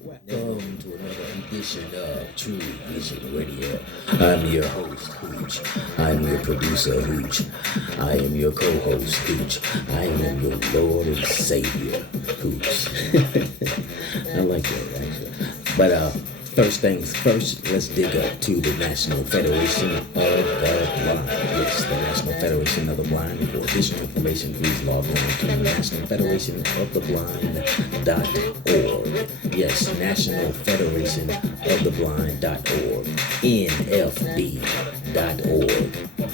Welcome to another edition of Trewvizon Radio. I'm your host, Hooch. I'm your producer, Hooch. I am your co-host, Hooch. I am your Lord and Savior, Hooch. I like that, actually. But first things first, let's dig up to the National Federation of the Blind. Yes, the National Federation of the Blind. For additional information, please log on to the National Federation of the Blind.org. Yes, National Federation of the Blind.org. NFB.org.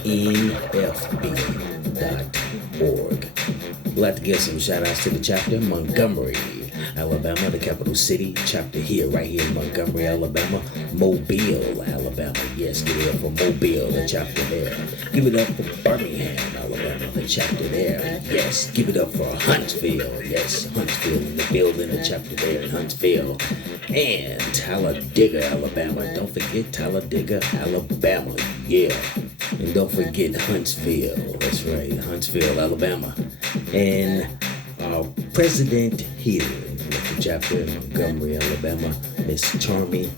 NFB.org. We'd like to give some shout outs to the chapter Montgomery, Alabama, the capital city. Chapter here, right here in Montgomery, Alabama. Mobile, Alabama. Yes, give it up for Mobile, the chapter there. Give it up for Birmingham, Alabama, the chapter there. Yes, give it up for Huntsville. Yes, Huntsville in the building, the chapter there in Huntsville. And Talladega, Alabama. Don't forget Talladega, Alabama. Yeah. And don't forget Huntsville. That's right, Huntsville, Alabama. And our president here in the chapter in Montgomery, Alabama, Miss Charmy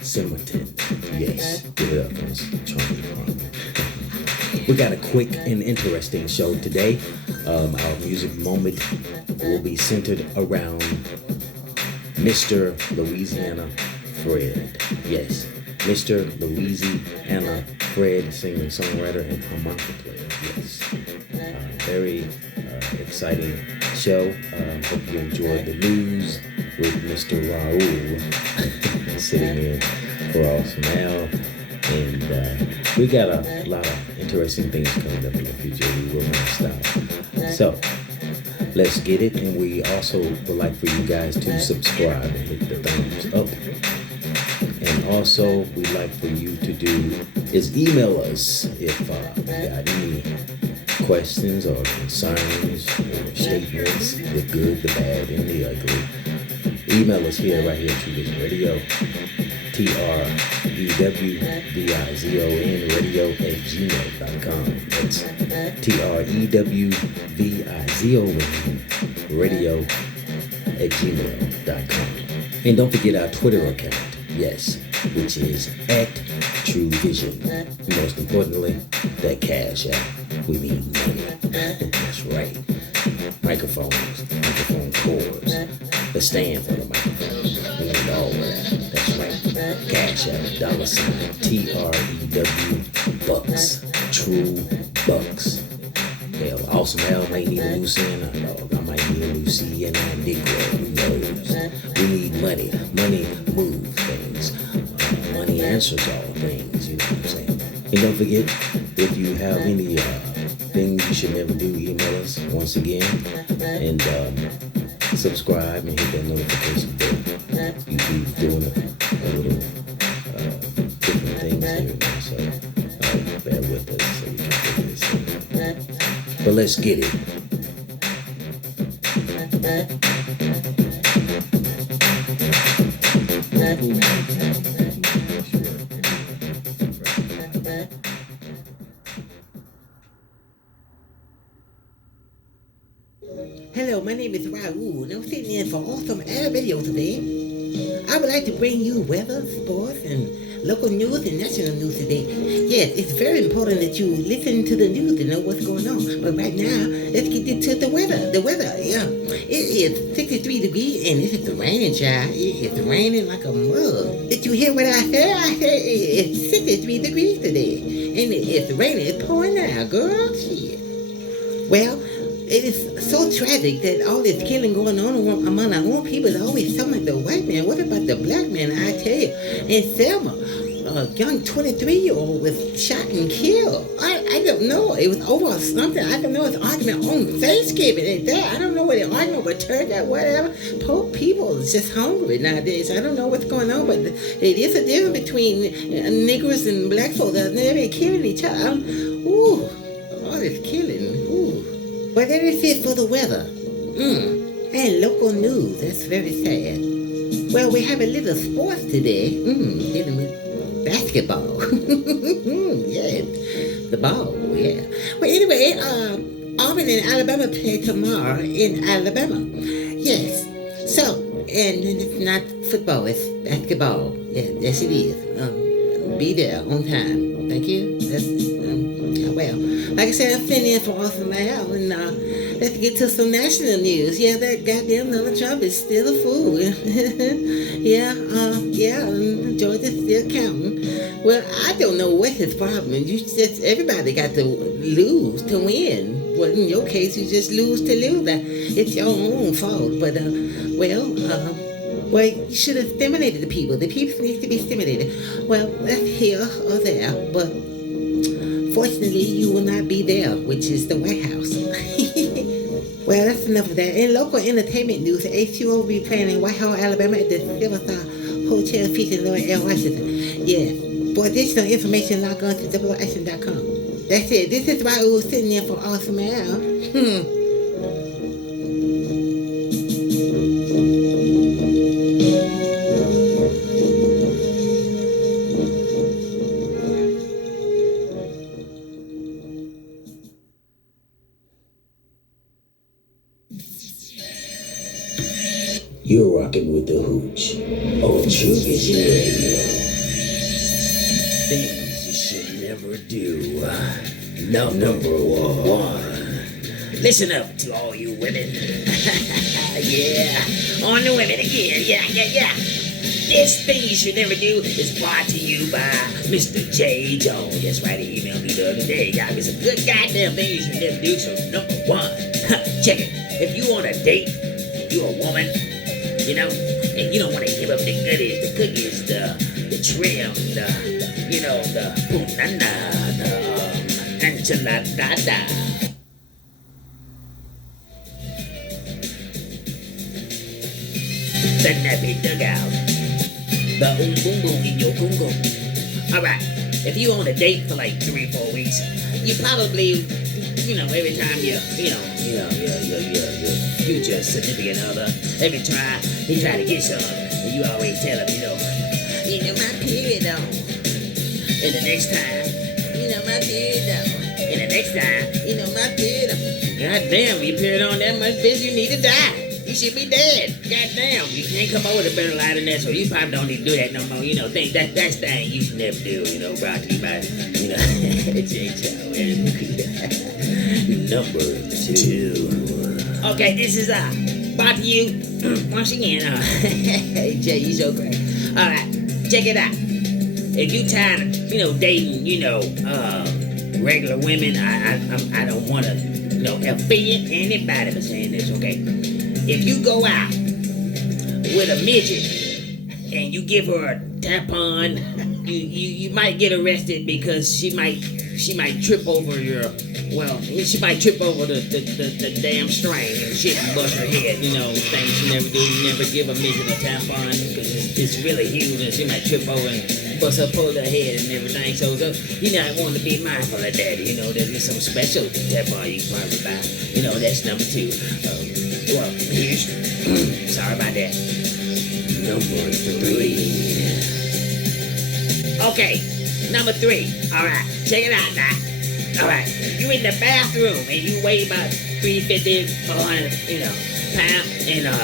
Simerton. Yes, give it up for Miss Charmy. We got a quick and interesting show today. Our music moment will be centered around Mr. Louisiana Fred. Yes, Mr. Louisiana Fred, singer, songwriter, and harmonica player. Yes, very exciting show. Hope you enjoyed the news with Mr. Raul sitting in for Awesome Al. And we got a lot of interesting things coming up in the future. We will not stop. So, let's get it. And we also would like for you guys to subscribe and hit the thumbs up. And also, we'd like for you to do is email us if you got any questions or concerns or statements, the good, the bad, and the ugly. Email us here, right here at Trewvizon Radio, TREWVIZON radio@gmail.com. That's TREWVIZON radio@gmail.com. And don't forget our Twitter account, yes, which is at Trewvizon. Most importantly, that Cash App. We need money. That's right. Microphones, microphone cords, the stand for the microphones. We need all of that. That's right. Cash App, $ TREW Bucks. True Bucks. Hell, Awesome Al might need a new CNN dog. I might need a new CNN Negro. Who knows? We need money. Money moves things. Money answers all things. You know what I'm saying? And don't forget, if you have any things you should never do, email us once again. And subscribe and hit that notification bell. YouTube's doing a little different things here now, so bear with us so we can figure this out. But let's get it. Hello, my name is Raul, and I'm sitting in for Awesome Air Radio today. I would like to bring you weather, sports, and local news and national news today. Yes, it's very important that you listen to the news to know what's going on. But right now, let's get into the weather. The weather, yeah. It is 63 degrees, and this is the raining, child. It's raining like a mug. Did you hear what I said? I said it's 63 degrees today. And it's raining. It's pouring now, girl. Shit. Well, it is so tragic that all this killing going on among our own people is always talking about the white man. What about the black man? I tell you, in Selma, a young 23-year-old was shot and killed. I don't know. It was over something. I don't know. It's argument on Thanksgiving and that. I don't know what they're arguing over, church or whatever. Poor people is just hungry nowadays. I don't know what's going on, but it is a difference between niggers and black folks. They're killing each other. Ooh, all this killing. Ooh. But that is it for the weather. And local news. That's very sad. Well, we have a little sports today. Dealing with basketball. Yeah, the ball, yeah. Well, anyway, Auburn and Alabama play tomorrow in Alabama. Yes. So, And it's not football, it's basketball. Yeah, yes it is. Be there on time. Thank you. That's, well, like I said, I'm sitting in for Awesome Al, and let's get to some national news. Yeah, that goddamn Donald Trump is still a fool. yeah, Georgia's still counting. Well, I don't know what his problem is. You just, everybody got to lose to win. Well, in your case, you just lose to lose. It's your own fault. But, well, you should have stimulated the people. The people need to be stimulated. Well, that's here or there, but fortunately, you will not be there, which is the White House. Well, that's enough of that. In local entertainment news, H2O will be playing in Whitehall, Alabama at the Silver Star Hotel featuring Lord L. Washington. Yes. For additional information, log on to doubleaction.com. That's it. This is why we were sitting there for Awesome Al. You're rocking with the hooch on Trewvizon Radio. Things you should never do. Number one. Listen up to all you women. Yeah, on the women again. Yeah. This thing you should never do is brought to you by Mr. J. Jones. That's right, he emailed me the other day. Got me some good goddamn things you should never do. So number one, check it. If you on a date, you a woman, you know, and you don't want to give up the cookies, the trim, the punana, the enchilada. The nappy dugout, the boom boom in your gungo. Alright, if you on a date for like 3-4 weeks, you probably, every time your future significant other, every time he try to get some, and you always tell him, my period on. And the next time, my period on. And the next time, my period on. God damn, you period on that much, bitch, you need to die. You should be dead. God damn, you can't come up with a better lie than that, so you probably don't need to do that no more. Think that's thing you should never do, brought to you by, J-Chow. Number two. Okay, this is brought to you once again. Hey Jay, you so great. All right, check it out. If you tired of, dating, regular women, I don't want to, offend anybody for saying this. Okay, if you go out with a midget and you give her a tampon, you might get arrested because she might trip over she might trip over the damn string and shit and bust her head, things she never do. You never give a midget a tampon because it's really huge and she might trip over and bust her head and everything. So I want to be mindful of that. There's some special tampon you can probably buy. That's number two. Here's, sorry about that. Number three. Okay, number three. All right, check it out now. All right, you in the bathroom and you weigh about 350, 400, pounds, and all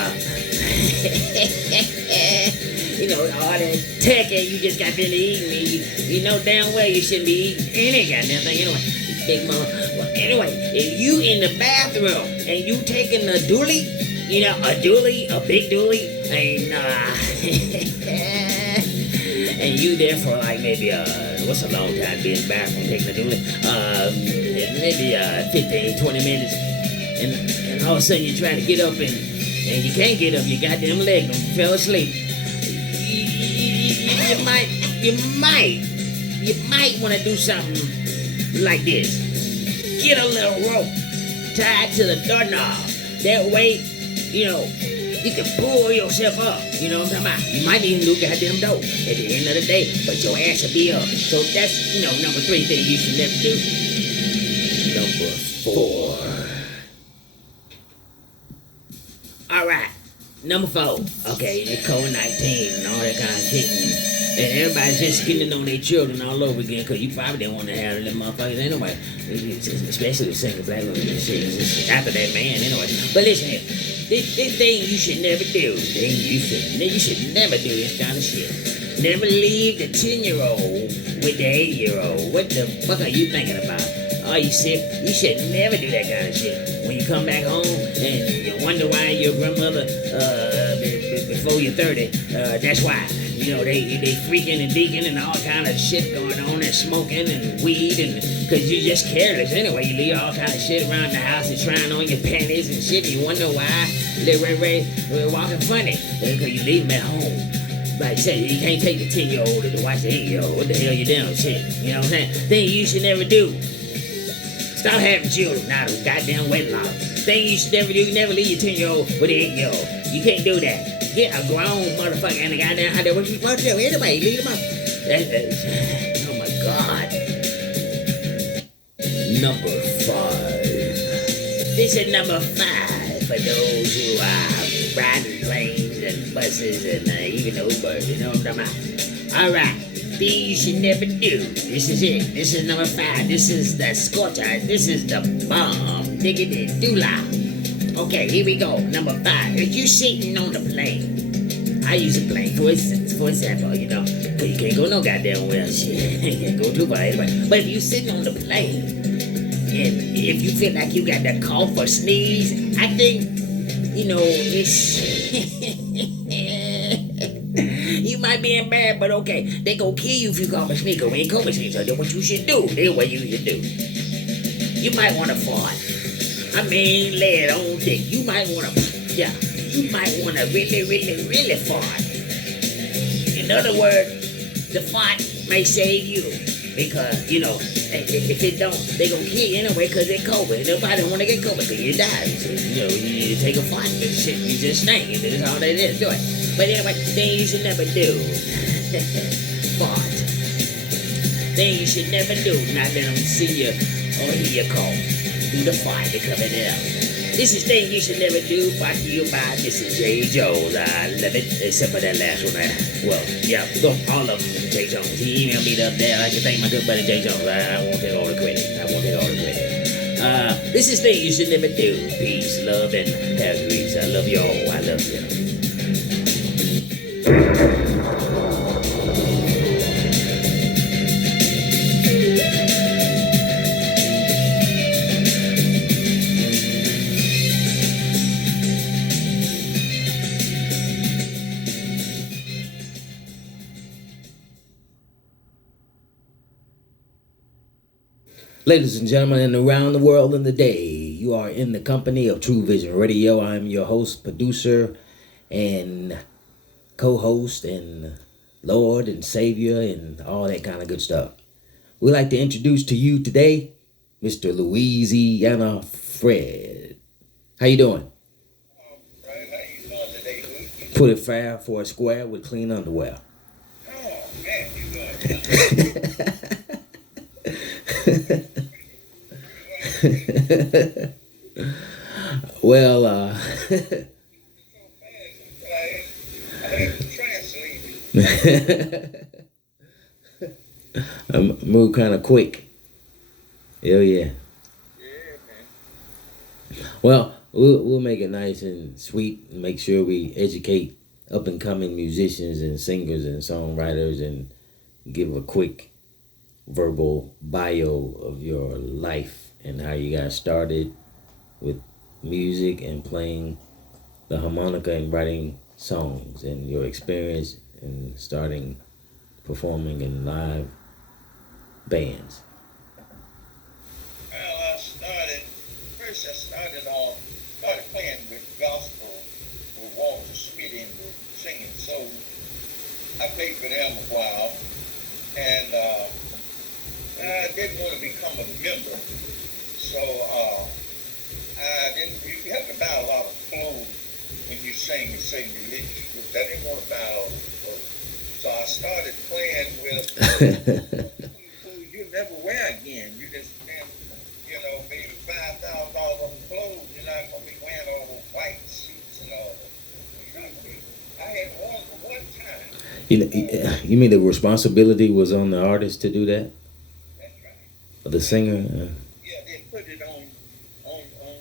that turkey you just got been eating. You know damn well you shouldn't be eating any goddamn thing anyway. Big mama. Well, anyway, if you in the bathroom and you taking a dually, a big dually, and you there for like maybe what's a long time being in the bathroom taking a dually? Maybe 15, 20 minutes, and all of a sudden you try to get up and you can't get up, your goddamn leg fell asleep. You might want to do something like this. Get a little rope tied to the doorknob. That way, you can pull yourself up. You know what I'm talking about? You might even do goddamn dope at the end of the day, but your ass will be up. So that's, number three thing you should never do. Number four. All right. Number four. Okay, it's COVID-19 and all that kind of shit. And everybody's just skinning on their children all over again because you probably didn't want to have them motherfuckers anyway. Especially the single black women and shit. After that man anyway. But listen here. This thing you should never do. You should never do this kind of shit. Never leave the 10-year-old with the 8-year-old. What the fuck are you thinking about? Oh, you should never do that kind of shit. When you come back home and you wonder why your grandmother, before you're 30, that's why. You know, they freaking and deaking and all kind of shit going on and smoking and weed and because you're just careless anyway. You leave all kind of shit around the house and trying on your panties and shit. And you wonder why they're walking funny because you leave them at home. Like I said, you can't take the 10-year-old to watch the 8-year-old. What the hell you doing, shit? You know what I'm saying? Thing you should never do. Stop having children out of goddamn wedlock. Thing you should never do. Never leave your 10-year-old with the 8-year-old. You can't do that. Get a grown motherfucker and the goddamn how what you supposed to do? Anybody, leave him up. Oh my God. Number 5. This is number 5 for those who are riding planes and buses and even Ubers. You know what I'm talking about? Alright. Things you should never do. This is it. This is number 5. This is the scorcher. This is the bomb. Diggity doula. Okay, here we go. Number 5. If you're sitting on the plane, I use a plane for example, you know, because you can't go no goddamn well shit. You can't go too far anyway. But if you're sitting on the plane, and if you feel like you got that cough or sneeze, I think, you know, it's you might be in bad, but okay, they gonna kill you if you cough or sneeze. We ain't COVID sneeze, so that's what you should do. That's what you should do. You might want to fart. I mean, lay it on thick. You might want to really fart. In other words, the fart may save you. Because, you know, if it don't, they gonna kill you anyway because they're COVID. Nobody want to get COVID because you die. So, you know, you need to take a fart. This shit, you just stink. That's all that is. Do it. But anyway, thing you should never do. Fart. Thing you should never do. Not let them see you or hear you cough. Do the fart to come in there. This is thing you should never do. Brought to you by Mr. J. Jones. I love it, except for that last one. Well, yeah, all of them, J. Jones. He emailed me the other day. I like to thank my good buddy J. Jones. I won't take all the credit. This is thing you should never do. Peace, love, and happiness. I love you all. I love you. Ladies and gentlemen, and around the world in the day, you are in the company of Trewvizon Radio. I'm your host, producer, and co-host, and Lord and Savior, and all that kind of good stuff. We'd like to introduce to you today, Mr. Louisiana Fred. How you doing? Right, how you doing today, Luke? Put it fair for a square with clean underwear. Oh, man, you doing Well, I have to translate. I move kind of quick. Hell yeah. Yeah, man. Well, we'll make it nice and sweet and make sure we educate up and coming musicians and singers and songwriters and give a quick verbal bio of your life and how you got started with music and playing the harmonica and writing songs and your experience in starting performing in live bands. Well, I started playing with gospel with Walter Smitty and the singing soul. I played for them a while, and I didn't want to become a member, so I didn't. You have to buy a lot of clothes when you sing and say religious groups. I didn't want to buy all the clothes, so I started playing with clothes you never wear again. You just spend, maybe $5,000 on clothes. You're not gonna be wearing all those white suits and all that. I had one for one time. You mean the responsibility was on the artist to do that? That's right. Or the singer? Yeah, they put it on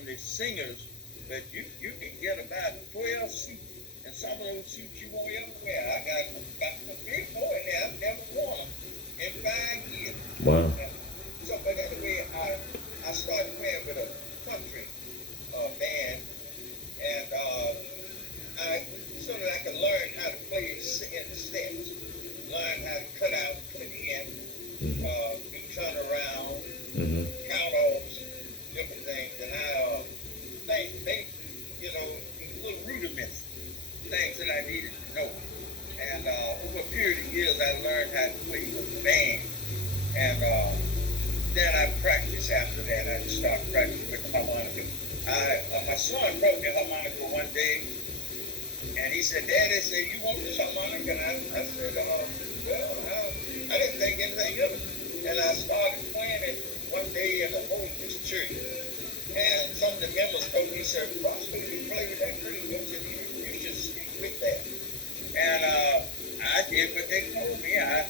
the singers, but you can get about suits you won't ever wear. I got about 3 or 4 in there. I've never worn them in 5 years. Wow. So, but anyway, I started playing with a country band, and I so that I could learn how to play in the steps, learn how to cut out, cut in, do turnaround, count offs, different things, and I they little rudiments, things that I needed to know. And over a period of years, I learned how to play with the band. And then I practiced after that. I just started practicing with the harmonica. My son brought me a harmonica one day, and he said, "Daddy, said, you want this harmonica?" And I said, "Well, I didn't think anything of it." And I started playing it one day in the Holiness Church. And some of the members told me, "Sir, Prosper, you played that pretty good. You should stick with that." And I did what they told me. I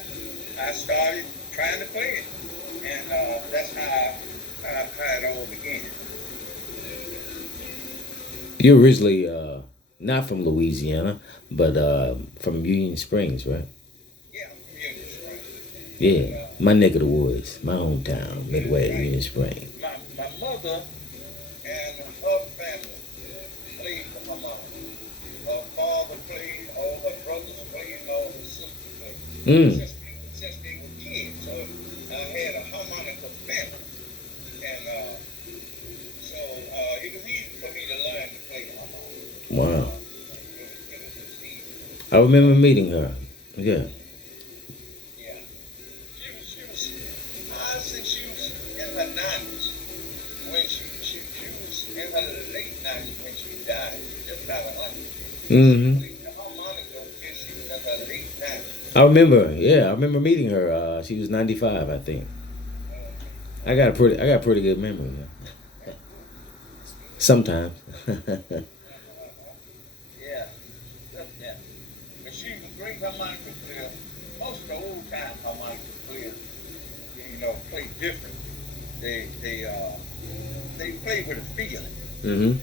started trying to play it. And that's how it all began. You're originally not from Louisiana, but from Union Springs, right? Yeah, I'm from Union Springs. Yeah, my neck of the woods, my hometown, Midway, Right. Union Springs. My mother and her family played for my mom. Her father played, all her brothers played, and all her sisters played. Since they were kids, so I had a harmonica family. And so it was easy for me to learn to play the harmonica. Wow. It was just easy. I remember meeting her. Yeah. Yeah. I think she was in her 90s when she was in her late 90s when she died, just about 100. Mm-hmm. The harmonica until she was in her late 90s. I remember. Yeah, I remember meeting her. She was 95, I think. I got a pretty good memory. Yeah. Sometimes. Yeah. But she was a great harmonica player. Most of the old time harmonica players, play different. They play with a feeling. Mm-hmm.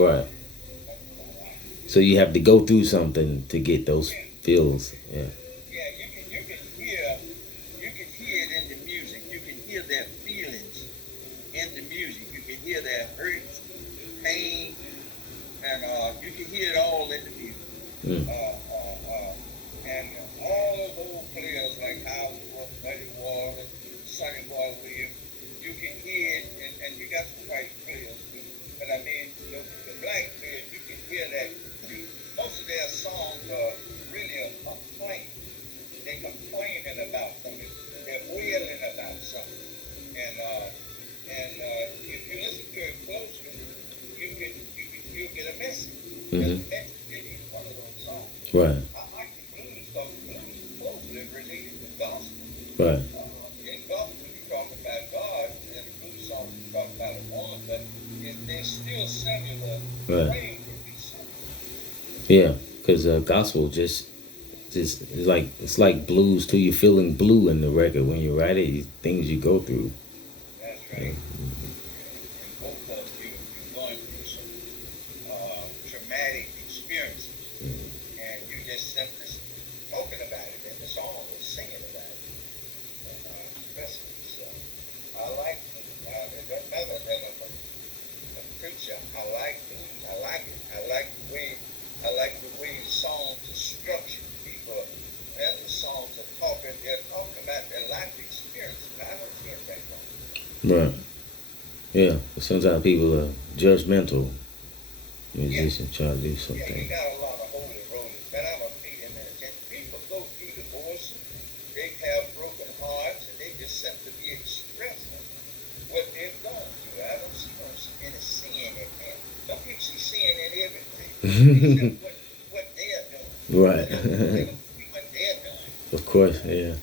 Right. So you have to go through something to get those feels. Yeah. Yeah, you can hear it in the music. You can hear their feelings in the music. You can hear their hurt, pain, and you can hear it all in the music. Mm. And all of those players like Howard, Buddy Waller, Sonny Boy Williams, you can hear it, and you got some white players too. But I mean, the black players, you can hear that. Most of their songs are really a complaint. They're complaining about something. They're wailing about something. And if you listen to it closely, you'll get a message. There's a message in each one of those songs. Right. I like the blues because the blues is closely related to gospel. Right. In gospel, you talk about God, and the blues songs you talk about a woman, but they're still similar. Right. Yeah, because gospel just it's like blues too. You're feeling blue in the record when you write it. Things you go through. That's right. And both of you're going through some traumatic experiences, and you just simply talking about it in the song or singing about it and expressing it. So I like it. It doesn't matter that I'm a preacher. I like blues. I like it. I like the way the songs are structured. People and the songs are talking. They're talking about their life experience. And I don't hear that one. Right. Yeah. Sometimes people are judgmental. Musicians try to do Yeah, you something. got a lot of holy rollers. But I'm a feeling that people go through divorce, they have broken hearts, and they just simply be expressing what they've gone through. I don't see any sin in that. Some people see sin in everything. Except what they're doing. Right. They don't see what they're doing. Of course. Yeah.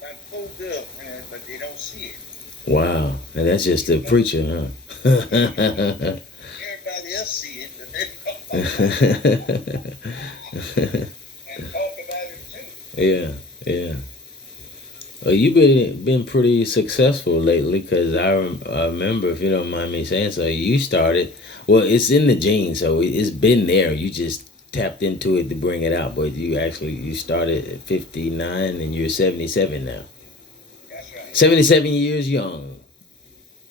Like full girlfriend, but they don't see it. Wow. And that's just the preacher, huh? Everybody else see it, but they don't. And talk about it too. Yeah. Yeah. Well, you've been pretty successful lately, because I remember, if you don't mind me saying so, you started. Well, it's in the genes, so it's been there. You just tapped into it to bring it out, but you started at 59 and you're 77 now. That's right. 77 years young.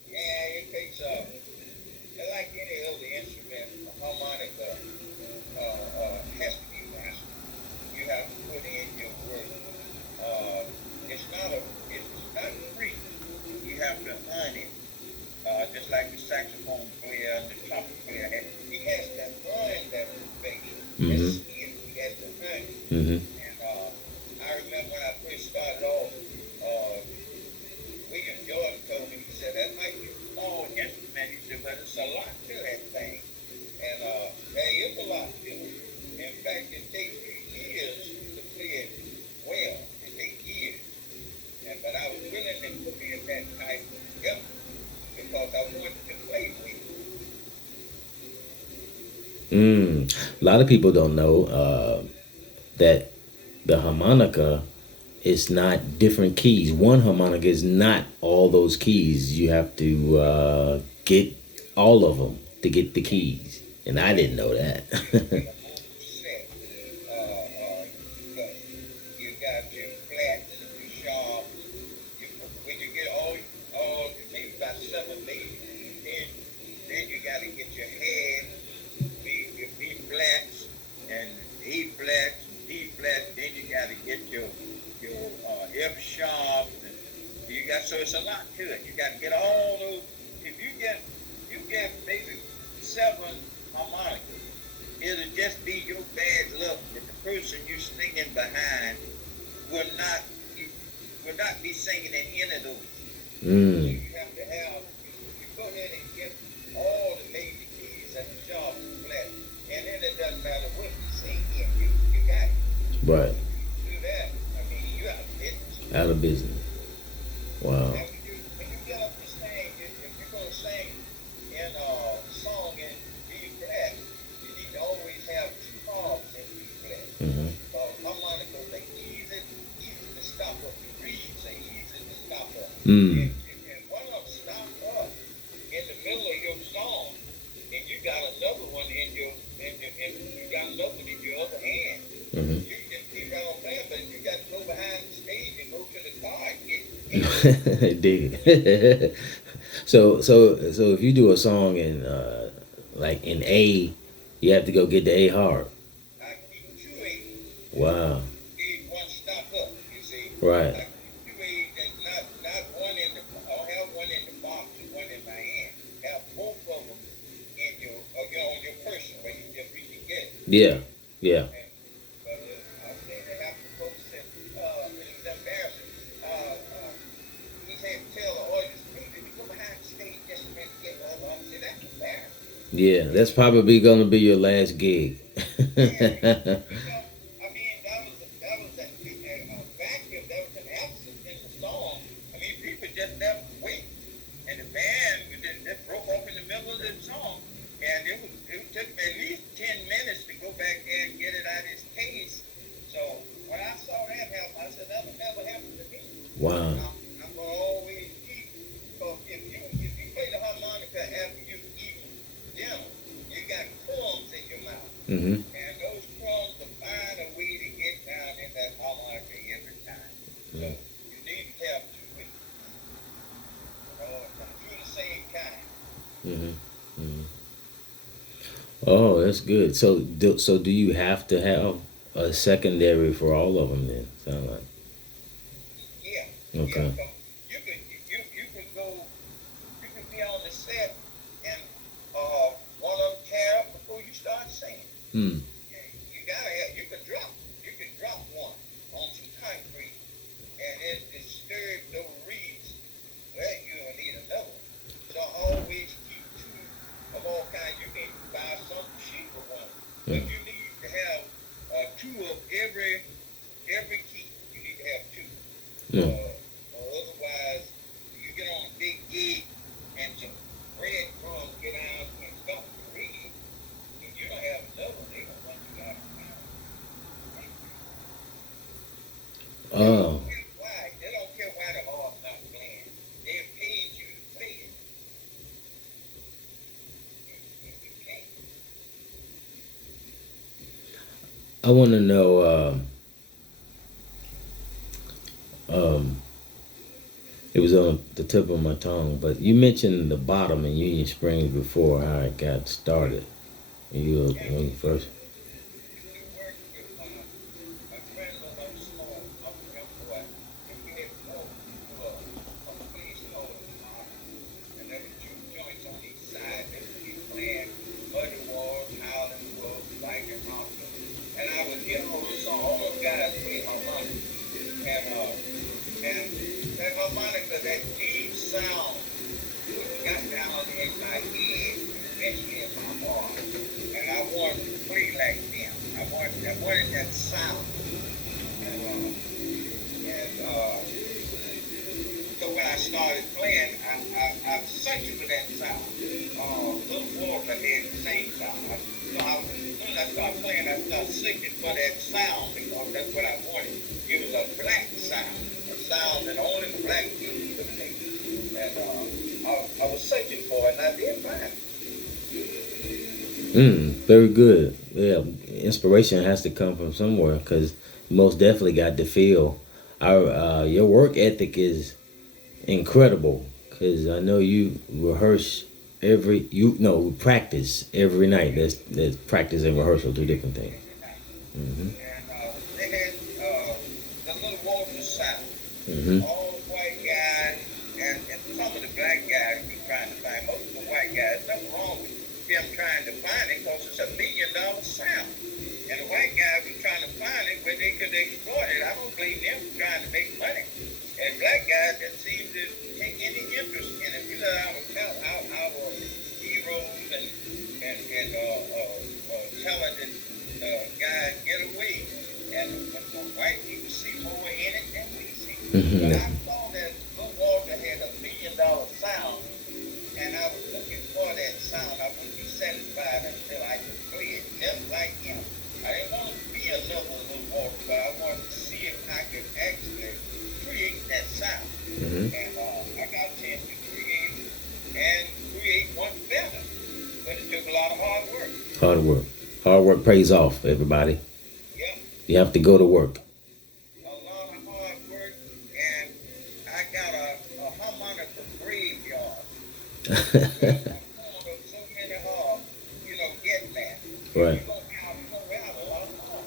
Yeah, it takes like any other instrument, a harmonica has to be mastered. You have to put in your work. It's not free. You have to earn it. Just like the saxophone player and the trumpet player, he has to earn that perfection. Mm-hmm. He has to earn it. Mm-hmm. And I remember when I first started off, William Jordan told me, he said, that might be a small instrument, he said, but it's a lot to that thing. And there is a lot to it. In fact, it takes you years to play it well. It takes years. But I was willing to put in that type of effort because I wanted to play with it. A lot of people don't know that the harmonica is not different keys. One harmonica is not all those keys. You have to get all of them to get the keys. And I didn't know that. You got your flats, your sharps. When you get all maybe about 7 maybe, then you got to get your head, your B flats, and E flats, D flats. Then you got to get your F sharp. So it's a lot to it. You got to get all those. If you get maybe 7 harmonicas, it'll just be your bad luck that the person you're singing behind will not be singing in any of those. So you have to have, you go ahead and get all the major keys and the sharp and flat, and then it doesn't matter what you sing in, you got it. Right. Do that, I mean, you out of business. Out of business. Wow. And when you get up to sing, if you're going to sing in a song in B flat, you need to always have 2 halves in B flat. Mm-hmm. Harmonicas are easy to stop up. The reeds are easy to stop up. Mm. And one of them stop up in the middle of your song, and you got another one in your other hand. Mm-hmm. You can keep right on playing, but you got to go behind the stage and go to the car and get Dig it. So if you do a song in like in A, you have to go get the A hard. I keep 2 A's. Wow. Need one stop up, you see. Right. I keep 2 A's and not one in the. I'll have one in the box and one in my hand. Have both of them in your on your person where you just reach and get it. Yeah. Yeah. But I say they have to folks said it was embarrassing. He had to tell the audience, hey, if you go behind the stage just a minute, get one. I said that's embarrassing. Yeah. That's probably gonna be your last gig. Yeah. I mean, that was a vacuum. That was an absence in the song. I mean, people just never wait, and the band just broke off in the middle of the song, and it took me at least 10 minutes to go back there and get it out of its case. So when I saw that happen, I said that'll never happen to me. Wow. I'm gonna always keep. So if you play the harmonica after you've eaten dinner, you got crumbs in your mouth. Mm-hmm. And those crumbs will find a way to get down in that harmonica every time. So you need to have 2 weeks. Do the same kind. Mm-hmm. Mm-hmm. Oh, that's good. So do you have to have a secondary for all of them then? Sound like. Yeah. Okay. Yeah, you could go. You could be on the set and one of them tear up before you start singing. Hmm. You gotta have. You could drop one on some concrete, and it disturbs those reeds. Well, you will need another one. So always keep 2 of all kinds. You can buy some cheaper ones, but you need to have 2 of every key. You need to have 2. Yeah. Otherwise, you get on a big gig and some breadcrumbs get out and stop the reed. If you don't have another one, they gonna run you out of town. Oh. They don't care why the hard's not playing. They paid you to play it. You can't. I want to know. Um, it was on the tip of my tongue, but you mentioned the bottom in Union Springs before how it got started. When you first. That harmonica, that deep sound, got down in my head, eventually in my heart. And I wanted to play like them. I wanted that sound. And so when I started playing, I searched for that sound. Little Walter had the same sound. As soon as I started playing, I started searching for that sound because that's what I wanted. It was a black sound, a sound that only black people could make. And I was searching for it, and I did find it. Very good. Yeah, inspiration has to come from somewhere because you most definitely got to feel. Your work ethic is incredible because I know you rehearse practice every night. There's practice and rehearsal, two different things. Mm-hmm. And they had the little Walter sound. Mm-hmm. All the white guys and some of the black guys be trying to find. Most of the white guys, nothing wrong with them trying to find it because it's $1 million sound. And the white guys be trying to find it where they could exploit it. I don't blame them for trying to make money. And black guys that seem to take any interest in it. We let our heroes and talented guys get away. And the white people see more in it than we see. Mm-hmm. But I saw that Blue Walter had $1 million sound, and I was looking for that sound. I wouldn't be satisfied until I could play it just like him. I didn't want to be another Blue Walter, but I wanted to see if I could actually create that sound. Mm-hmm. And I got a chance to create one better. But it took a lot of hard work. Hard work. Hard work pays off, everybody. Yeah. You have to go to work. A lot of hard work, and I got a harmonica graveyard. I performed so many hard, getting that. Right. You don't have a lot of hard.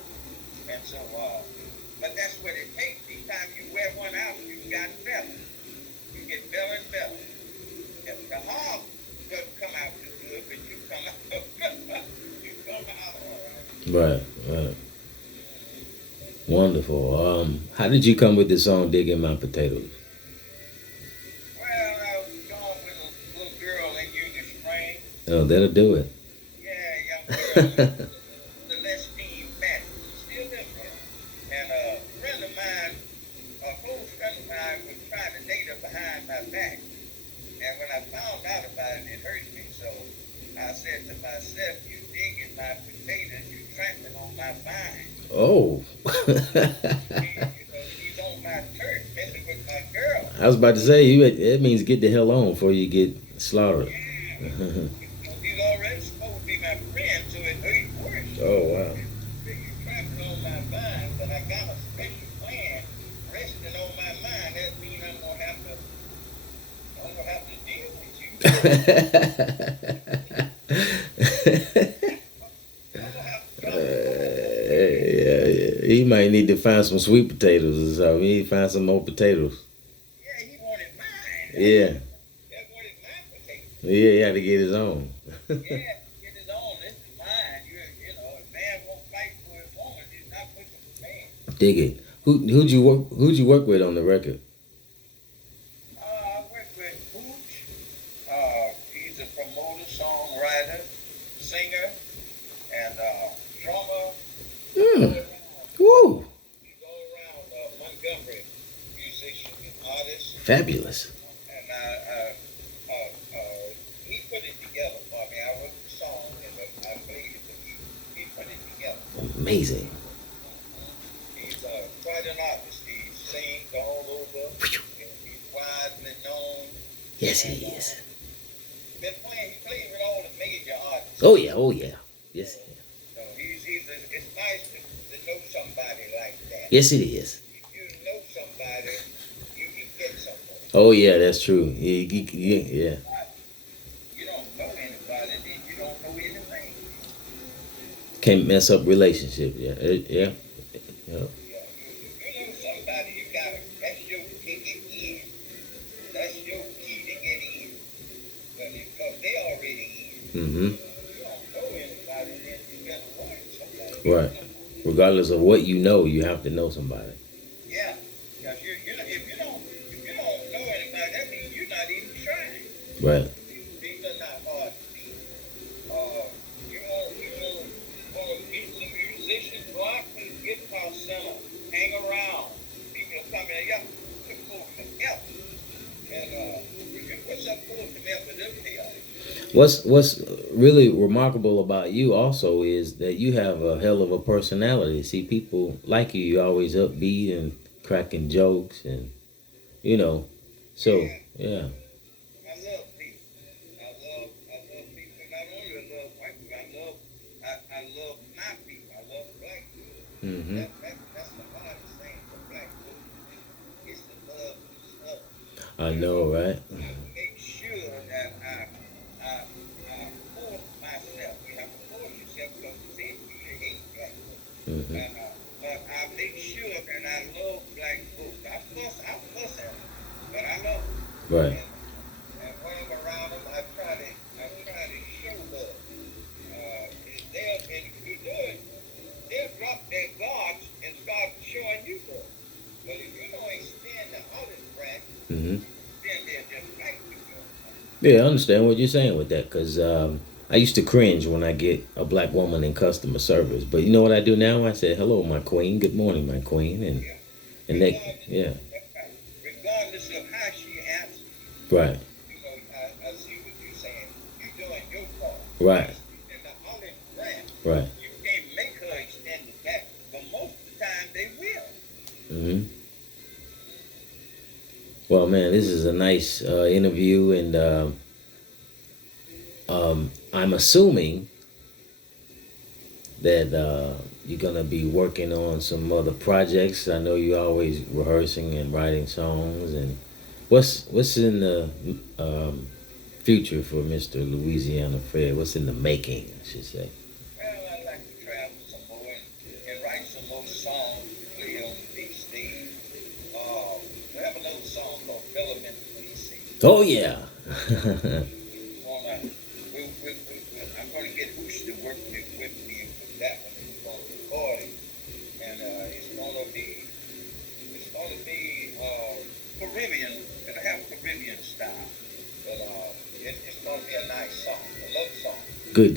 And so, but that's what it takes. Each time you wear one out, you got better. You get better and better. If the harp doesn't come out too good, but you come out, you come out all right. Right. Wonderful. How did you come with the song "Digging My Potatoes"? Well, I was going with a little girl in Union Springs. Oh, that'll do it. Yeah, young girl. Celestine Matt. She still lives there. And a friend of mine, a close friend of mine, was trying to date her behind my back. And when I found out about it, it hurt me. So I said to myself, you digging my potatoes, you trampling on my mind. Oh. He's on my turf, messing with my girl. I was about to say, it means get the hell on before you get slaughtered. Yeah. He's already supposed to be my friend, so it hurt worse. Oh, wow. You trampling on my mind, but I got a special plan resting on my mind. That means I'm going to have to deal with you. Yeah. He might need to find some sweet potatoes or something. He need to find some more potatoes. Yeah, he wanted mine. Yeah. That wanted my potatoes. Yeah, he had to get his own. Yeah, get his own. This is mine. A man won't fight for his woman. He's not pushing the man. Dig it. Who'd you work with on the record? I worked with Hooch. He's a promoter, songwriter, singer, and drummer. Woo. He's all around Montgomery musician and artist. Fabulous. And he put it together for me. I wrote the song and I played it, but he put it together. Amazing. He's quite an artist. He sings all over. He's widely known. Yes, he is. He plays with all the major artists. Oh, yeah. Yes. So it's nice to Yes, it is. If you know somebody, you can get somewhere. Oh yeah, that's true. Yeah. You don't know anybody, then you don't know anything. Can't mess up relationships. Yeah, yeah. Yeah, if you know somebody, you gotta, that's your ticket in. That's your key to get in. But because they already in, Mm-hmm. you don't know anybody, then you gotta learn somebody. Right. Regardless of what you know, you have to know somebody. Yeah, because if you don't know anybody, that means you're not even trying. Right. These are not hard to be. You want to meet some musicians, go out to the guitar center, hang around. People are coming in, yeah, put forth some effort. And if you put some forth some effort, they'll pay off. What's really remarkable about you also is that you have a hell of a personality. See, people like you. You're always upbeat and cracking jokes, and you know. So yeah. I love people. I love people. Not only I love white people, I love my people. I love black people. Mm-hmm. That's the hardest thing for black people. Is to love each other. I know, right? Make sure that I force myself. You have to force yourself because you said you hate black folks. Mm-hmm. But I make sure that I love black folks. I fuss at them, but I love them. Right. And when I'm around them, I try to show love. And if you do it, they'll drop their guards and start showing you love. But if you don't extend the olive branch, Mm-hmm. then they're just like you. Yeah, I understand what you're saying with that, because I used to cringe when I get a black woman in customer service. But you know what I do now? I say, "Hello, my queen. Good morning, my queen," and they, yeah, Regardless of how she answers, right, I see what you're saying. You're doing your part. right, In the olive branch, right. you can't make her extend it back, but most of the time they will. Mm-hmm. Well, man, this is a nice interview, and I'm assuming that you're gonna be working on some other projects. I know you're always rehearsing and writing songs. And what's in the future for Mr. Louisiana Fred? What's in the making, I should say? Well, I like to travel some more and write some more songs to play on the big stage. We have another song called Element DC. Oh yeah. I'm going to get Hoosh to work with me with that one. We're going to record it, and it's going to be Caribbean. It'll have Caribbean style, but it's going to be a nice song, a love song. Good deal.